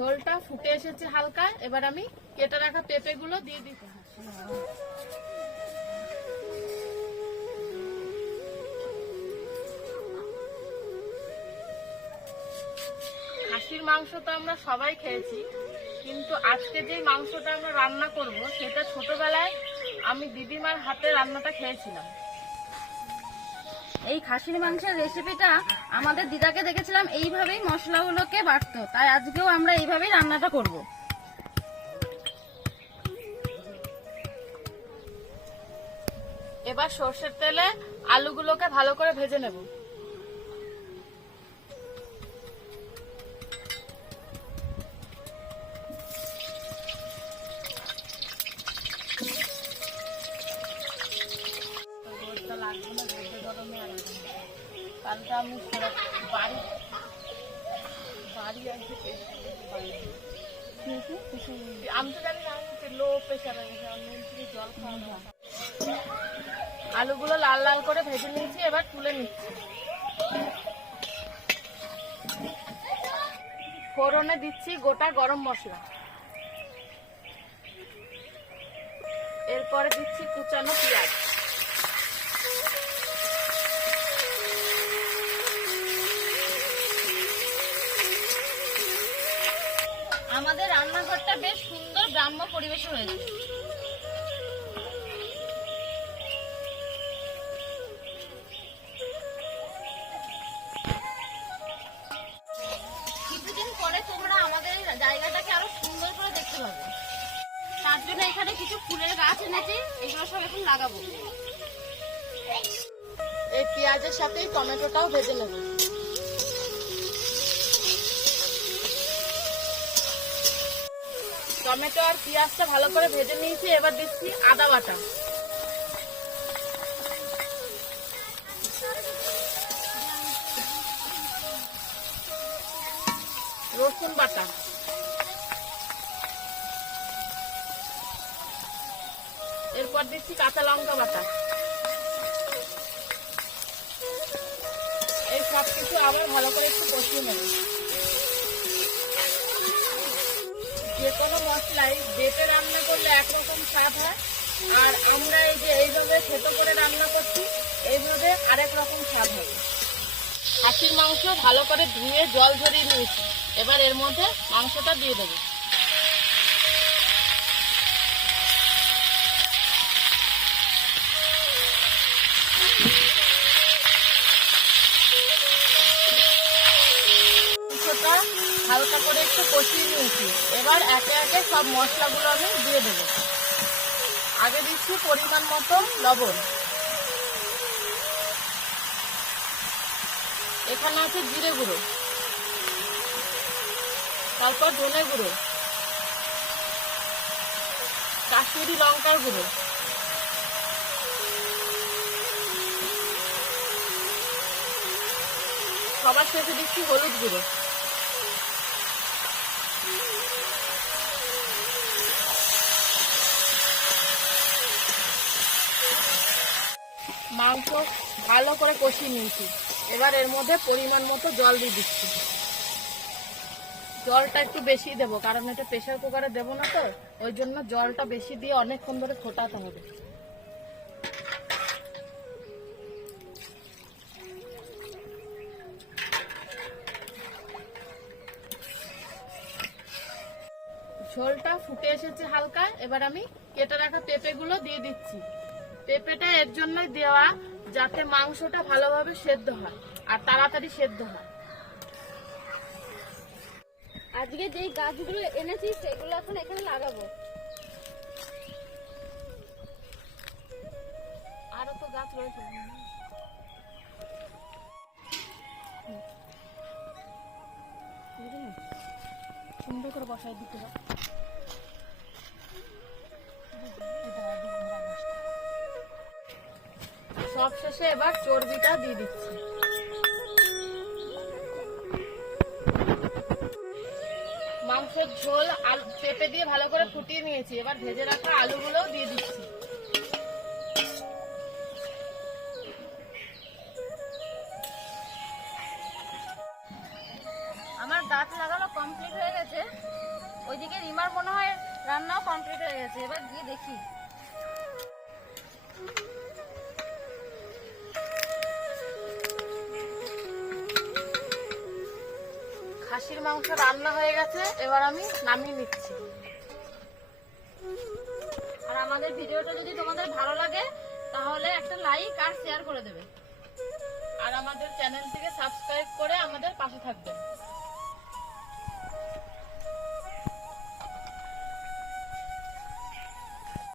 ঝোলটা ফুটে এসেছে হালকা। এবার আমি কেটে রাখা পেঁপেগুলো দিয়ে দিতে। খাসির মাংস তো আমরা সবাই খেয়েছি, কিন্তু আজকে যে মাংসটা আমরা রান্না করব সেটা ছোটবেলায় আমি দিদিমার হাতে রান্নাটা খেয়েছিলাম। এই খাসির মাংসের রেসিপিটা আমাদের দিদাকে দেখেছিলাম এইভাবেই মশলাগুলোকে বাটতো, তাই আজকেও আমরা এইভাবেই রান্নাটা করব। এবার সর্ষের তেলে আলুগুলোকে ভালো করে ভেজে নেব। কালকে আমি বাড়ি আসি, আমি তো জানি না লো প্রেশার জল খাওয়া। আলুগুলো লাল লাল করে ভেজে নিয়েছি, এবার তুলে নিচ্ছি। ফোড়নে দিচ্ছি গোটা গরম মশলা, এরপরে দিচ্ছি কুচানো পেঁয়াজ। আমাদের রান্নাঘরটা বেশ সুন্দর গ্রাম্য পরিবেশে হয়েছে। কিছুদিন পরে তোমরা আমাদের জায়গাটাকে আরো সুন্দর করে দেখতে পাবে। তার জন্য এখানে কিছু ফুলের গাছ এনেছি, এগুলো সব এখন লাগাবো। এই পেঁয়াজের সাথেই টমেটোটাও ভেজে নেব। টমেটো আর পেঁয়াজটা ভালো করে ভেজে নিয়েছি, এবার দিচ্ছি আদা বাটা, রসুন বাটা, এরপর দিচ্ছি কাঁচা লঙ্কা বাটা। এই সব কিছু আবার ভালো করে একটু কষিয়ে নেব। যে কোনো মশলাই বেটে রান্না করলে একরকম স্বাদ হয়, আর আমরা এই যে এইভাবে থেতো করে রান্না করছি এইভাবে আরেক রকম স্বাদ হবে। খাসির মাংস ভালো করে ধুয়ে জল ঝরিয়ে নিয়েছি, এবার এর মধ্যে মাংসটা দিয়ে দেবো। মাংসটা হালকা করে একটু কষিয়ে নিয়েছি, এবার একে একে সব মশলাগুলো আমি দিয়ে দেবো। আগে দিচ্ছি পরিমাণ মতো লবণ, এখানে আছে জিরে গুঁড়ো, তারপর ধনে গুঁড়ো, কাশ্মীরি লঙ্কার গুঁড়ো, সবার শেষে দিচ্ছি হলুদ গুঁড়ো। মাংস ভালো করে কষিয়ে নিয়েছি, এবার এর মধ্যে পরিমাণ মতো জল দিয়ে দিচ্ছি। জলটা একটু বেশি দেবো, কারণ এটা প্রেসার কুকারে দেবো না, তো ওই জন্য জলটা বেশি দিয়ে অনেকক্ষণ ধরে ফোটাতে হবে। ঝোলটা ফুটে এসেছে হালকা, এবার আমি কেটে রাখা পেঁপেগুলো দিয়ে দিচ্ছি। পেঁপেটা এর জন্যই দেওয়া যাতে মাংসটা ভালোভাবে সেদ্ধ হয় আর তাড়াতাড়ি সেদ্ধ হয়। আজকে যেই গাছগুলো এনেছি সেগুলো এখন এখানে লাগাবো। আরো তো গাছ রয়েছে, সুন্দর করে বসাই দিতে হবে। সব শেষে এবার চর্বিটা দিয়ে দিচ্ছি। মাংসের ঝোল আলু পেঁপে দিয়ে ভালো করে ফুটিয়ে নিয়েছি, এবার ভেজে রাখা আলুগুলোও দিয়ে দিচ্ছি। আমার গাছ লাগানো কমপ্লিট হয়ে গেছে, ওইদিকে রিমার মনে হয় রান্নাও কমপ্লিট হয়ে গেছে। এবার গিয়ে দেখি। খাসির মাংস রান্না হয়ে গেছে, এবার আমি নামিয়ে নিচ্ছি। আর আমাদের ভিডিওটা যদি তোমাদের ভালো লাগে তাহলে একটা লাইক আর শেয়ার করে দেবে। আর আমাদের চ্যানেলটিকে সাবস্ক্রাইব করে আমাদের পাশে থাকবেন।